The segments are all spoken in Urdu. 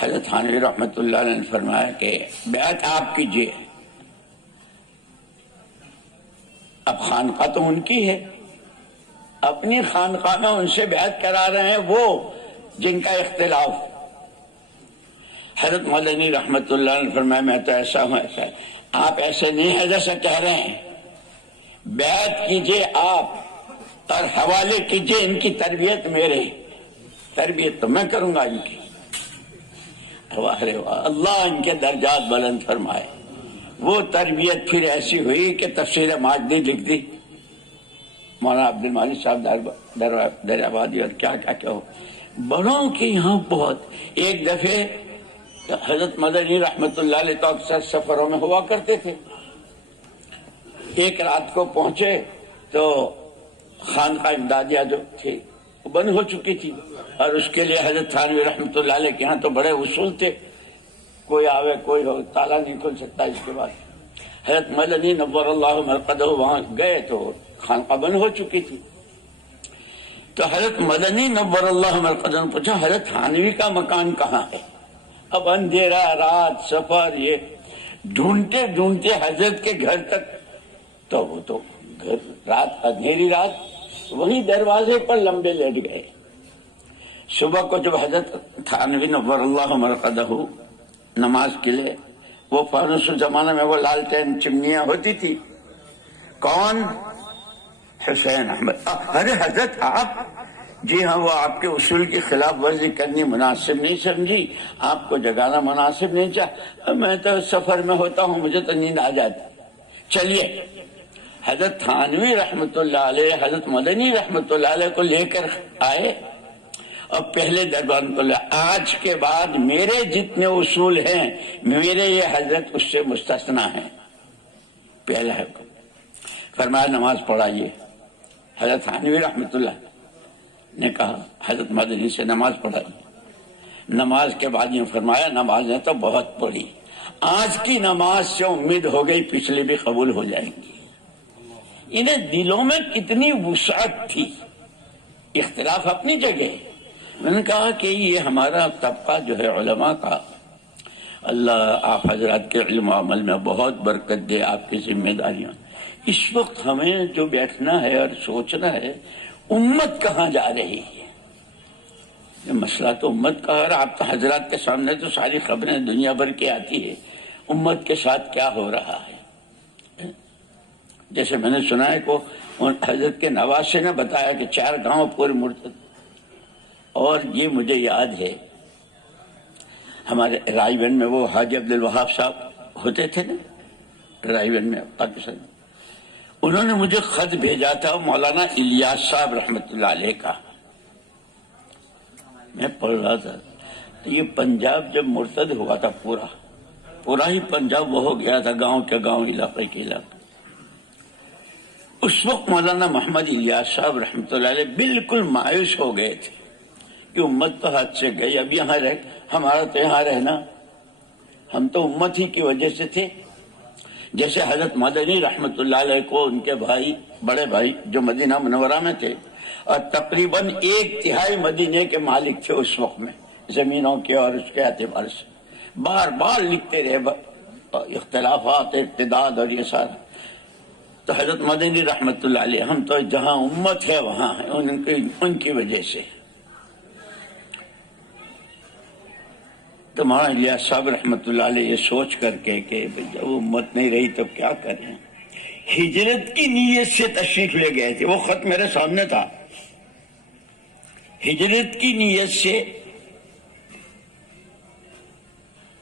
حضرت تھانوی رحمۃ اللہ علیہ نے فرمایا کہ بیعت آپ کیجیے. اب خانقاہ تو ان کی ہے، اپنی خانقاہ میں ان سے بیعت کرا رہے ہیں وہ جن کا اختلاف. حضرت مدنی رحمۃ اللہ علیہ نے فرمایا میں تو ایسا ہوں ایسا ہے. آپ ایسے نہیں ہیں جیسا کہہ رہے ہیں، بیعت کیجیے آپ اور حوالے کیجیے ان کی تربیت میرے، تربیت تو میں کروں گا ان کی. واہ رے واہ، اللہ ان کے درجات بلند فرمائے. وہ تربیت پھر ایسی ہوئی کہ تفسیر ماجدی لکھ دی مولانا عبد المالک صاحب دریابادی، اور کیا کیا کیا ہو بڑوں کے یہاں بہت. ایک دفعہ حضرت مدنی رحمت اللہ علیہ تو اکثر سفروں میں ہوا کرتے تھے. ایک رات کو پہنچے تو خانقاہ امدادیہ جو تھی وہ بند ہو چکی تھی، اور اس کے لیے حضرت تھانوی رحمت اللہ علیہ کے یہاں تو بڑے اصول تھے، کوئی آوے کوئی ہو تالا نہیں کھل سکتا. اس کے بعد حضرت مدنی نور اللہ مرقدہ وہاں گئے تو خانقاہ بند ہو چکی تھی. تو حضرت مدنی نور اللہ مرقدہ نے پوچھا حضرت تھانوی کا مکان کہاں ہے؟ اب اندھیرا رات سفر، یہ ڈھونڈتے ڈھونڈتے حضرت کے گھر تک، تو وہ تو گھر رات اندھیری رات وہیں دروازے پر لمبے لیٹ گئے. صبح کو جب حضرت تھانوی نور اللہ مرقدہ نماز کے لیے، وہ فانوس زمانہ میں وہ لالٹین چمنیاں ہوتی تھی، کون؟ حسین احمد. ارے حضرت آپ؟ جی ہاں، وہ آپ کے اصول کی خلاف ورزی کرنی مناسب نہیں سمجھی، آپ کو جگانا مناسب نہیں چاہا. میں تو سفر میں ہوتا ہوں، مجھے تو نیند آ جاتی. چلیے حضرت تھانوی رحمت اللہ علیہ حضرت مدنی رحمت اللہ علیہ کو لے کر آئے اور پہلے دربار کو لے. آج کے بعد میرے جتنے اصول ہیں میرے یہ حضرت اس سے مستثنا ہیں. پہلا ہے فرمایا نماز پڑھائیے. حضرت تھانوی رحمت اللہ نے کہا حضرت مدنی سے نماز پڑھائی. نماز کے بعد یہ فرمایا نمازیں تو بہت پڑھی، آج کی نماز سے امید ہو گئی پچھلی بھی قبول ہو جائیں گی. انہیں دلوں میں کتنی وسعت تھی. اختلاف اپنی جگہ. میں نے کہا کہ یہ ہمارا طبقہ جو ہے علماء کا، اللہ آپ حضرات کے علم و عمل میں بہت برکت دے. آپ کی ذمہ داریاں اس وقت ہمیں جو بیٹھنا ہے اور سوچنا ہے امت کہاں جا رہی ہے. یہ مسئلہ تو امت کا ہے. آپ حضرات کے سامنے تو ساری خبریں دنیا بھر کی آتی ہے، امت کے ساتھ کیا ہو رہا ہے. جیسے میں نے سنا ہے کو حضرت کے نواسے نے بتایا کہ 4 گاؤں پورے مرتد. اور یہ مجھے یاد ہے ہمارے رائے بین میں وہ حاجی عبد الوہاب صاحب ہوتے تھے نا رائے بین میں پاکستان، انہوں نے مجھے خط بھیجا تھا مولانا الیاس صاحب رحمت اللہ علیہ کا. میں پڑھ رہا تھا تو یہ پنجاب جب مرتد ہوا تھا پورا ہی پنجاب وہ ہو گیا تھا، گاؤں کے گاؤں علاقے کے علاقے. اس وقت مولانا محمد الیاس صاحب رحمت اللہ علیہ بالکل مایوس ہو گئے تھے کہ امت تو ہاتھ سے گئی، اب یہاں ہمارا تو یہاں رہنا، ہم تو امت ہی کی وجہ سے تھے. جیسے حضرت مدنی رحمت اللہ علیہ کو ان کے بھائی بڑے بھائی جو مدینہ منورہ میں تھے اور تقریباً 1/3 مدینے کے مالک تھے اس وقت میں زمینوں کے اور اس کے اعتبار سے، بار بار لکھتے رہے اختلافات ارتداد اور یہ سارا. تو حضرت مدنی رحمت اللہ علیہ ہم تو جہاں امت ہے وہاں ہے ان کی وجہ سے. تو مولانا الیاس صاحب رحمت اللہ علیہ یہ سوچ کر کے کہ جب امت نہیں رہی تو کیا کریں، ہجرت کی نیت سے تشریف لے گئے تھے. وہ خط میرے سامنے تھا. ہجرت کی نیت سے،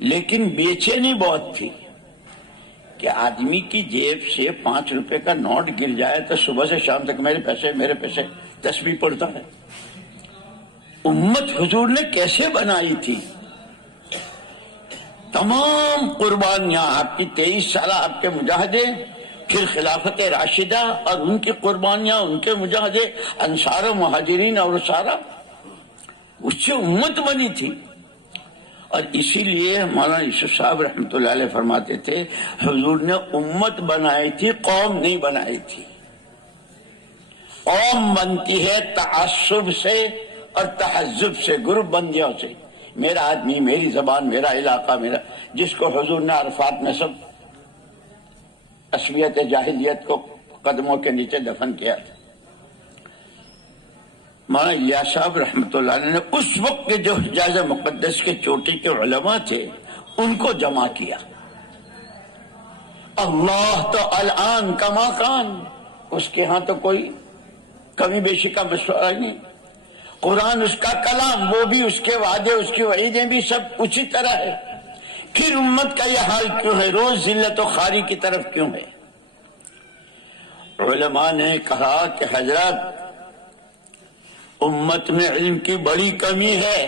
لیکن بے چینی بہت تھی کہ آدمی کی جیب سے 5 روپے کا نوٹ گر جائے تو صبح سے شام تک میرے پیسے تسبیح پڑھتا ہے. امت حضور نے کیسے بنائی تھی، تمام قربانیاں آپ کی 23 سالہ آپ کے مجاہدے، پھر خلافت راشدہ اور ان کی قربانیاں، ان کے مجاہدے، انصار و مہاجرین اور سارا، اس سے امت بنی تھی. اور اسی لیے مولانا یوسف صاحب رحمۃ اللہ علیہ فرماتے تھے حضور نے امت بنائی تھی، قوم نہیں بنائی تھی. قوم بنتی ہے تعصب سے اور تحزب سے، گروپ بندیوں سے. میرا آدمی، میری زبان، میرا علاقہ، میرا، جس کو حضور نے عرفات میں سب عصبیت جاہلیت کو قدموں کے نیچے دفن کیا تھا. مولانا الیاس صاحب رحمۃ اللہ علیہ نے اس وقت کے جو حجاز مقدس کے چوٹی کے علماء تھے ان کو جمع کیا. اللہ تو الان کما کان، اس کے ہاں تو کوئی کمی بیشی کا مسئلہ نہیں. قرآن اس کا کلام، وہ بھی اس کے وعدے، اس کی وعیدیں بھی سب اسی طرح ہے. پھر امت کا یہ حال کیوں ہے؟ روز ذلت و خواری کی طرف کیوں ہے؟ علماء نے کہا کہ حضرت امت میں علم کی بڑی کمی ہے،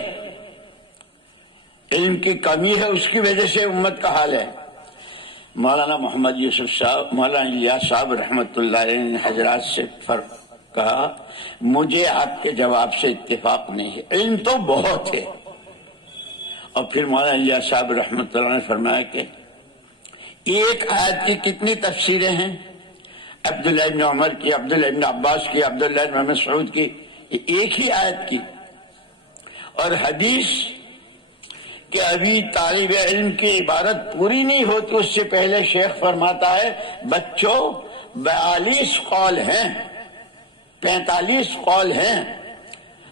علم کی کمی ہے، اس کی وجہ سے امت کا حال ہے. مولانا محمد یوسف صاحب، مولانا الیاس صاحب رحمۃ اللہ علیہ نے حضرات سے فرق کہا، مجھے آپ کے جواب سے اتفاق نہیں ہے، علم تو بہت ہے. اور پھر مولانا الیاس صاحب رحمۃ اللہ نے فرمایا کہ ایک آیت کی کتنی تفسیریں ہیں؟ عبداللہ ابن عمر کی، عبداللہ ابن عباس کی، عبداللہ ابن مسعود کی، ایک ہی آیت کی. اور حدیث کہ ابھی طالب علم کی عبارت پوری نہیں ہوتی اس سے پہلے شیخ فرماتا ہے بچوں 42 قول ہیں، 45 قول ہیں.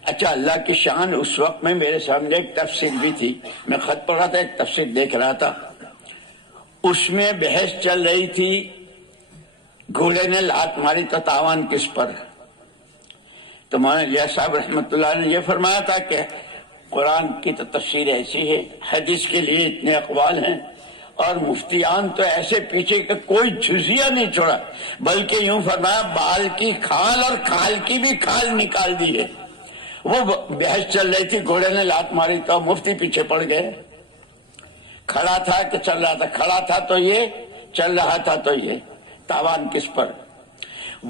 اچھا، اللہ کی شان، اس وقت میں میرے سامنے ایک تفسیر بھی تھی، میں خط پڑھ رہا تھا، ایک تفسیر دیکھ رہا تھا، اس میں بحث چل رہی تھی گھوڑے نے لات ماری تو تاوان کس پر. تو مولانا الیاس صاحب رحمۃ اللہ نے یہ فرمایا تھا کہ قرآن کی تو تفسیر ایسی ہے، حدیث کے لیے اتنے اقوال ہیں، اور مفتیان تو ایسے پیچھے کہ کوئی جزیہ نہیں چھوڑا، بلکہ یوں فرمایا بال کی کھال اور کھال کی بھی کھال نکال دی ہے. وہ بحث چل رہی تھی، گھوڑے نے لات ماری تو مفتی پیچھے پڑ گئے. کھڑا تھا کہ چل رہا تھا، کھڑا تھا تو یہ، چل رہا تھا تو یہ، تاوان کس پر؟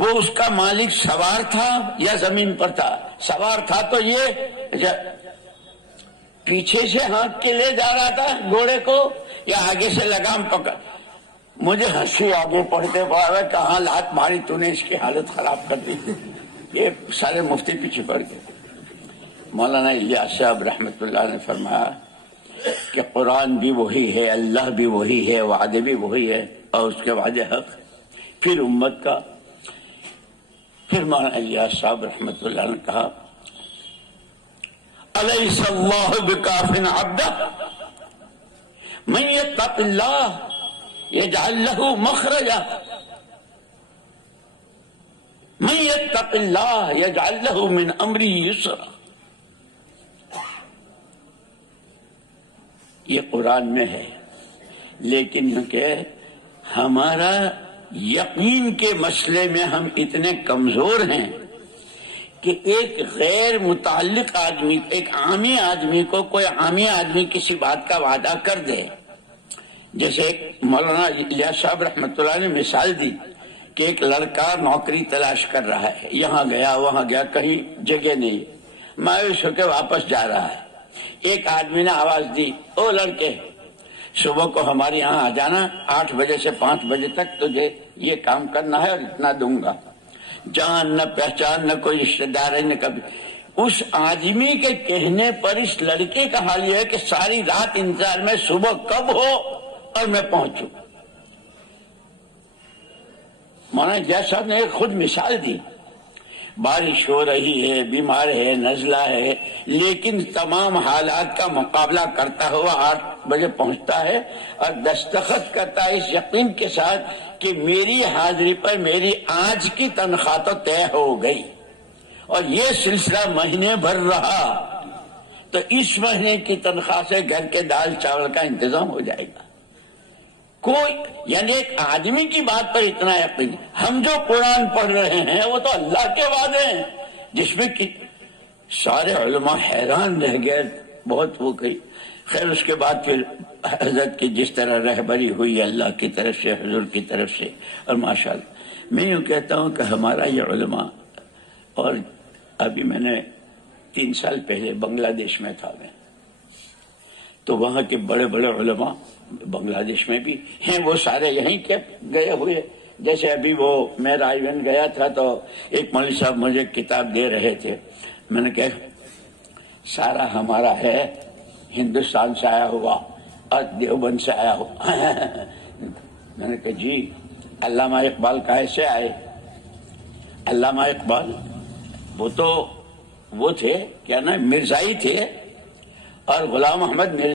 وہ اس کا مالک سوار تھا یا زمین پر تھا؟ سوار تھا تو یہ پیچھے سے ہانک کے لے جا رہا تھا گھوڑے کو یا آگے سے لگام پکڑ. مجھے ہنسی آگے پڑھتے پڑھا، کہاں لات ماری تو نے، اس کی حالت خراب کر دی. یہ سارے مفتی پیچھے پڑ گئے. مولانا الیاس صاحب رحمۃ اللہ نے فرمایا کہ قرآن بھی وہی ہے، اللہ بھی وہی ہے، وعدے بھی وہی ہے، اور اس کے وعدے حق. پھر امت کا، پھر مولانا الیاس صاحب رحمۃ اللہ نے کہا الیس اللہ بکاف عبدہ من یتق اللہ یجعل لہ مخرجا، من یتق اللہ یجعل لہ من امرہ یسرا. یہ قرآن میں ہے، لیکن کہ ہمارا یقین کے مسئلے میں ہم اتنے کمزور ہیں کہ ایک غیر متعلق آدمی، ایک عامی آدمی کو، کوئی عامی آدمی کسی بات کا وعدہ کر دے. جیسے مولانا الیاس صاحب رحمۃ اللہ نے مثال دی کہ ایک لڑکا نوکری تلاش کر رہا ہے، یہاں گیا وہاں گیا، کہیں جگہ نہیں، مایوس ہو کے واپس جا رہا ہے. ایک آدمی نے آواز دی، او لڑکے، صبح کو ہمارے یہاں آ جانا، 8 بجے سے 5 بجے تک تجھے یہ کام کرنا ہے اور اتنا دوں گا. جان نہ پہچان، نہ کوئی رشتہ دار ہے، نہ کبھی. اس آدمی کے کہنے پر اس لڑکے کا حال یہ ہے کہ ساری رات انتظار میں، صبح کب ہو اور میں پہنچوں. مولانا الیاس صاحب نے ایک خود مثال دی، بارش ہو رہی ہے، بیمار ہے، نزلہ ہے، لیکن تمام حالات کا مقابلہ کرتا ہوا 8 بجے پہنچتا ہے اور دستخط کرتا ہے اس یقین کے ساتھ کہ میری حاضری پر میری آج کی تنخواہ تو طے ہو گئی. اور یہ سلسلہ مہینے بھر رہا تو اس مہینے کی تنخواہ سے گھر کے دال چاول کا انتظام ہو جائے گا. کوئی، یعنی ایک آدمی کی بات پر اتنا یقین. ہم جو قرآن پڑھ رہے ہیں وہ تو اللہ کے وعدے ہیں، جس میں کہ سارے علماء حیران رہ گئے، بہت وہ گئی. خیر اس کے بعد پھر حضرت کی جس طرح رہبری ہوئی اللہ کی طرف سے، حضور کی طرف سے، اور ماشاءاللہ میں یوں کہتا ہوں کہ ہمارا یہ علماء. اور ابھی میں نے 3 سال پہلے بنگلہ دیش میں تھا، میں تو وہاں کے بڑے بڑے علماء بنگلہ دیش میں بھی ہیں، وہ سارے یہیں کے گئے ہوئے. جیسے ابھی وہ میں رائے گیا تھا تو ایک مولوی صاحب مجھے کتاب دے رہے تھے، میں نے کہا سارا ہمارا ہے ہندوستان سے آیا ہوا اور دیوبند سے آیا ہوا. میں نے کہا جی علامہ اقبال کیسے آئے؟ علامہ اقبال وہ تھے کیا نا مرزائی تھے، اور غلام احمد مرزا